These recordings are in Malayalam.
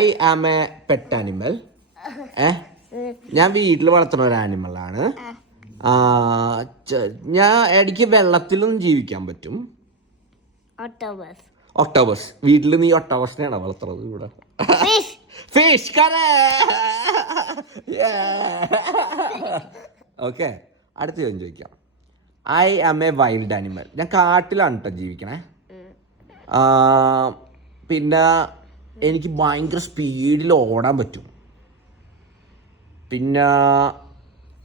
I am a pet animal. ഞാൻ വീട്ടിൽ വളർത്തുന്ന ഒരു ആനിമലാണ്. ഞാൻ ഇടയ്ക്ക് വെള്ളത്തിലും ജീവിക്കാൻ പറ്റും. ഒക്ടോബസ്. വീട്ടിൽ നീ ഒക്ടോബസിനെയാണോ വളർത്തുന്നത്? ഇവിടെ ഫിഷ്. ഓക്കെ, അടുത്ത ചോദ്യം ചോദിക്കാം. I am a wild animal. ഞാൻ കാട്ടിലാണ് കേട്ടോ ജീവിക്കണേ. പിന്നെ എനിക്ക് ഭയങ്കര സ്പീഡിൽ ഓടാൻ പറ്റും. പിന്നെ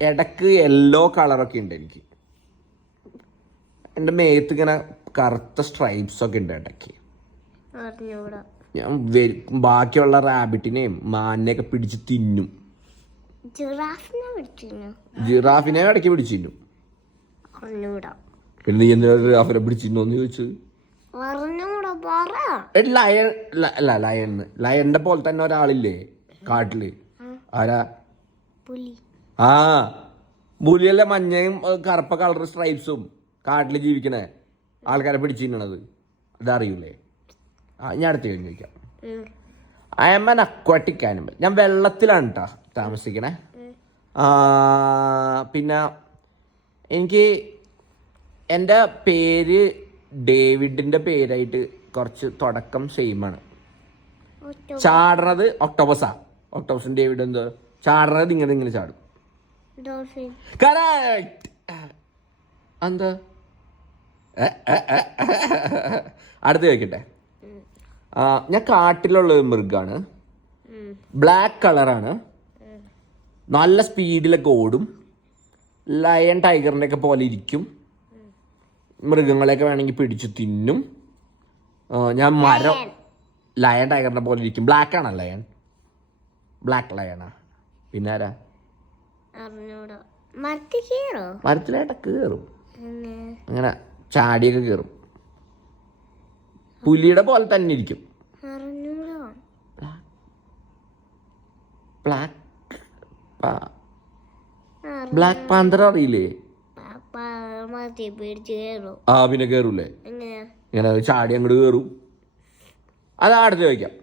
ഇടക്ക് യെല്ലോ കളറൊക്കെ ഉണ്ട് എനിക്ക്. എൻ്റെ മേത്ത് ഇങ്ങനെ കറുത്ത സ്ട്രൈപ്സ് ഒക്കെ ഉണ്ട് ഇടയ്ക്ക്. ഞാൻ ബാക്കിയുള്ള റാബിറ്റിനെയും മാനിനെയൊക്കെ പിടിച്ച് തിന്നും. ജിറാഫിനെ ഇടയ്ക്ക് പിടിച്ചു തിന്നും. പിന്നെ നീ എന്തിനാ ജിറാഫിനെ പിടിച്ചിരുന്നോന്ന് ചോദിച്ചു? ലയന്റെ പോലെ തന്നെ ഒരാളില്ലേ കാട്ടില്? ആരാ? പുലിയല്ലേ, മഞ്ഞയും കറുപ്പ കളർ സ്ട്രൈപ്സും കാട്ടില് ജീവിക്കണേ ആൾക്കാരെ പിടിച്ചിരുന്നത്. അതറിയൂലേ? ഞാൻ അടുത്ത കാര്യം ചോദിക്കാം. I am an aquatic animal. ഞാൻ വെള്ളത്തിലാണ് കേട്ടോ താമസിക്കണേ. പിന്നെ എനിക്ക് എൻ്റെ പേര് ഡേവിഡിൻ്റെ പേരായിട്ട് കുറച്ച് തുടക്കം സെയിമാണ്. ചാടുന്നത് ഒക്ടോബസാ. ഒക്ടോബസും ഡേവിഡ് എന്തോ ചാടുന്നത് ഇങ്ങനെ ചാടും. കറക്റ്റ്. എന്താ? അടുത്ത് ചോദിക്കട്ടെ. ഞാൻ കാട്ടിലുള്ള ഒരു മൃഗമാണ്. ബ്ലാക്ക് കളറാണ്. നല്ല സ്പീഡിലൊക്കെ ഓടും. ലയൺ ടൈഗറിൻ്റെ ഒക്കെ പോലെ ഇരിക്കും. മൃഗങ്ങളെയൊക്കെ വേണമെങ്കിൽ പിടിച്ചു തിന്നും. ഞാൻ ലയൺ ടൈഗറിനെ പോലെ ഇരിക്കും. ബ്ലാക്ക് ആണോ ലയൺ? ബ്ലാക്ക് ലയണാ. പിന്നെ ആരാ? മരത്തിലായിട്ടൊക്കെ കയറും. അങ്ങനെ ചാടിയൊക്കെ കയറും. പുലിയുടെ പോലെ തന്നെ ഇരിക്കും. ബ്ലാക്ക് പാന്തർ അറിയില്ലേ? പിന്നെ കേറൂലേ? ഇങ്ങനെ ചാടി അങ്ങോട്ട് കയറും. അതാ അടുത്ത് ചോദിക്കാം.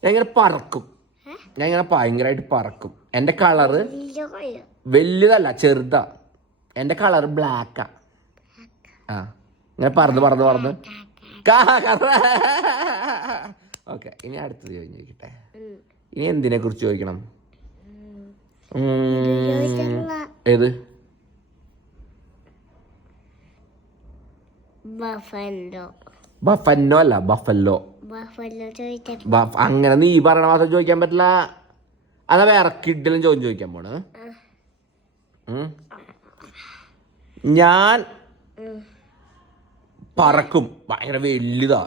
ഞാൻ ഇങ്ങനെ പറക്കും. ഞാൻ ഇങ്ങനെ ഭയങ്കരമായിട്ട് പറക്കും. എൻ്റെ കളറ് വലുതല്ല, ചെറുതാ. എൻ്റെ കളറ് ബ്ലാക്കാ. ഇങ്ങനെ പറന്ന് ഓക്കെ, ഇനി അടുത്തത് ചോദിക്കട്ടെ. ഇനി എന്തിനെ കുറിച്ച് ചോദിക്കണം? ഏത്? ബഫല്ലോ അല്ല, ബഫല്ലോ. അങ്ങനെ നീ പറയണ മാത്രം ചോദിക്കാൻ പറ്റില്ല. അതാ വേറെ കിഡിലും ചോദിക്കാൻ പോണ്. ഞാൻ പറക്കും. ഭയങ്കര വലുതാ.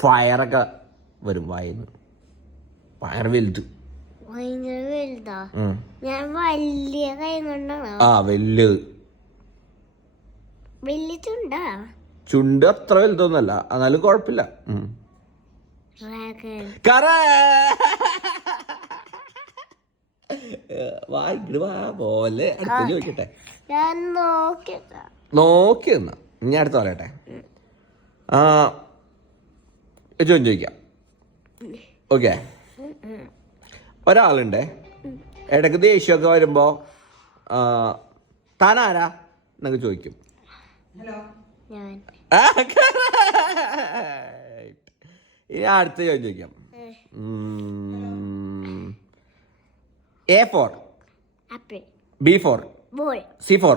ഫയറൊക്കെ വരും വായിന്ന്. ഭയങ്കര വലുത്. വലുത്. ചുണ്ട് അത്ര വലുതൊന്നുമല്ല, എന്നാലും കുഴപ്പമില്ല. പോലെ അടുത്ത ചോദിക്കട്ടെ. നോക്കി നിന്ന ഇനി അടുത്ത പറയട്ടെ. ചോദിക്കാം. ഓക്കെ, ഒരാളുണ്ട്. ഇടയ്ക്ക് ദേഷ്യമൊക്കെ വരുമ്പോ താനാരാ എന്നൊക്കെ ചോദിക്കും. ഇനി അടുത്ത ചോദിക്കാം. A for B for C for.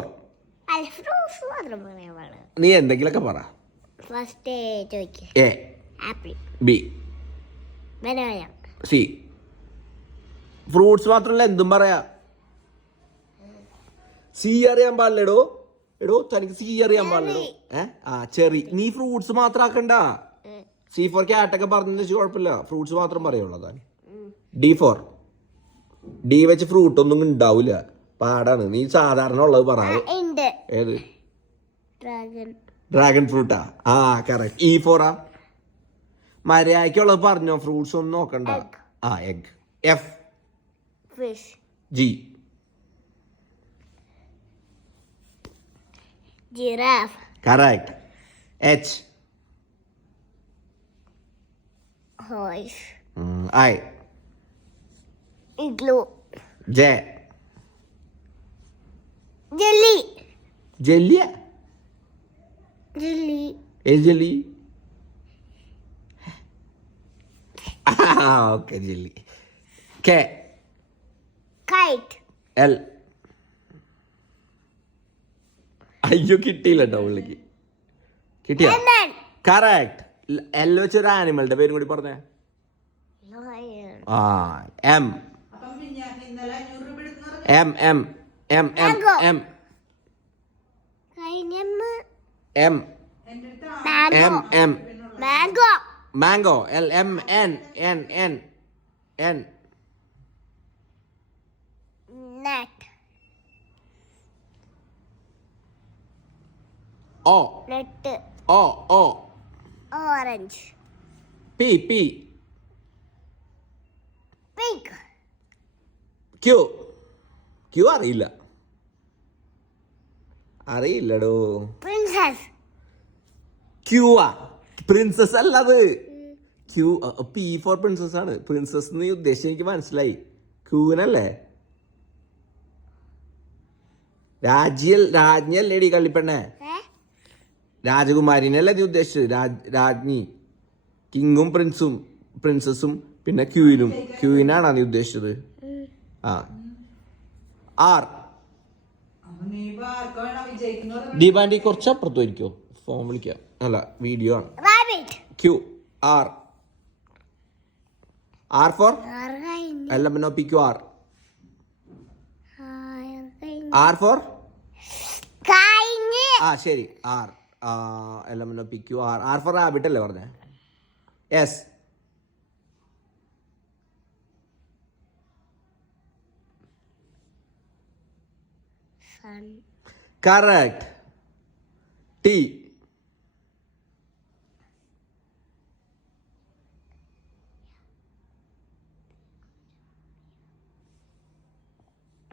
നീ എന്തെങ്കിലുമൊക്കെ പറ. A B C. ഫ്രൂട്ട്സ് മാത്രമല്ല എന്തും പറയാ. സി അറിയാൻ പാടില്ലടോ. തനിക്ക് സി അറിയാൻ പാടില്ലടോ. ചെറി. നീ ഫ്രൂട്ട്സ് മാത്രം ആക്കണ്ട. സി ഫോർ ക്യാറ്റൊക്കെ പറഞ്ഞു കുഴപ്പമില്ല. ഫ്രൂട്ട്സ് മാത്രം പറയുള്ളൂ താൻ. D for. ഡി വെച്ച് ഫ്രൂട്ട് ഒന്നും ഉണ്ടാവില്ല, പാടാണ്. നീ സാധാരണ ഉള്ളത് പറ. ഏത്? ഡ്രാഗൺ ഫ്രൂട്ടാ. കറക്റ്റ്. E ഫോറാ. മര്യാദക്കുള്ളത് പറഞ്ഞോ, ഫ്രൂട്ട്സ് ഒന്നും നോക്കണ്ട. Egg. F G Giraffe. Correct. H Horse. I. Igloo. J. Jelly. Jelly. Jelly. A jelly. Okay, jelly. K. Kite. L. അയ്യോ കിട്ടിയില്ല കേട്ടോ പുള്ളിക്ക്. കിട്ടിയ Lemon. കറക്റ്റ്. എൽ വെച്ചൊരു ആനിമലിന്റെ പേരും കൂടി പറഞ്ഞേ. Lion. ആ M M M M M Mango. M Pineapple. M M Mango. M Mango. Mango L M N N N N Nut. O Nut. O O Orange. P P Pink. Q Q അറിയില്ല അറിയില്ലടോ. Princess. ക്യൂവാ പ്രിൻസസ് അല്ലത്. ക്യൂ പി ഫോർ പ്രിൻസസ് ആണ്. പ്രിൻസസ് നീ ഉദ്ദേശിച്ച് എനിക്ക് മനസ്സിലായി. ക്യൂവിനല്ലേ രാജ്ഞിയല്ലേടി കള്ളിപ്പെണ്ണേ. രാജകുമാരിനല്ലേ നീ ഉദ്ദേശിച്ചത്. രാജ്ഞി കിങ്ങും പ്രിൻസസും പിന്നെ ക്യൂവിനാണോ നീ ഉദ്ദേശിച്ചത്? ആ ആർ. ദീപാൻഡി കുറച്ച് അപ്പുറത്ത് വരിക്കോ. ഫോൺ വിളിക്കാം. അല്ല വീഡിയോ ആണ്. Rabbit. Q R. R for Lion. എല്ലാം പിന്നെ P Q R. R for കഴിഞ്ഞ്. ആ ശരി ആർ. എല്ലാം പിന്നെ P Q R. R for rabbit അല്ലേ പറഞ്ഞേ? യെസ്. Sun. കറക്റ്റ്. ടി.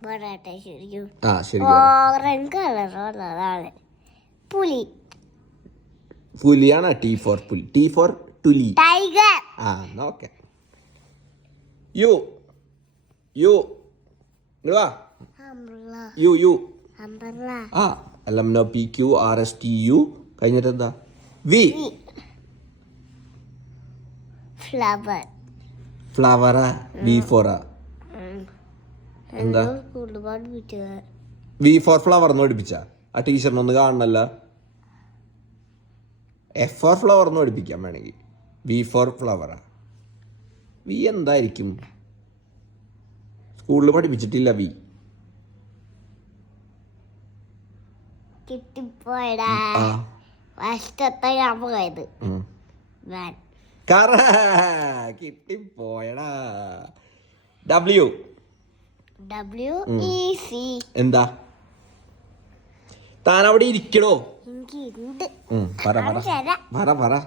പറയട്ടെ ശരിക്കും. ആ ശരി. ഓറഞ്ച് കളറുള്ളതാണ് പുലി. പുലിയാണ്. ടി ഫോർ പുലി. ടി ഫോർ ടുലി. ടൈഗർ. ആ ഓക്കെ. യു യു വാ. Umbrella. U Umbrella. ആ എല്ലാം P Q R S T U കഴിഞ്ഞിട്ട് എന്താ? വി. Flower. ഫ്ലവറാ. വി ഫോറാ. എന്താ ഒരുപാട് വിറ്റുക. വി ഫോർ ഫ്ലവർ എന്ന് പഠിപ്പിച്ച ആ ടീച്ചറിനൊന്ന് കാണണല്ല. എഫ് ഫോർ ഫ്ലവർ എന്ന് പഠിപ്പിക്കാൻ വേണമെങ്കിൽ. V four ഫ്ലവറാ. വി എന്തായിരിക്കും? സ്കൂളിൽ പഠിപ്പിച്ചിട്ടില്ല വി. കിട്ടിപ്പോയടാ. ആ ഫസ്റ്റത്തെ ഞാൻ പോയത് വാൻ. കിട്ടിപ്പോയടാ. ഡബ്ല്യു. WEC. എന്താ? താൻ അവിടെ ഇരിക്കണോ? എനിക്ക് ഉണ്ട്. പറ പറ തരാം. പറ പറ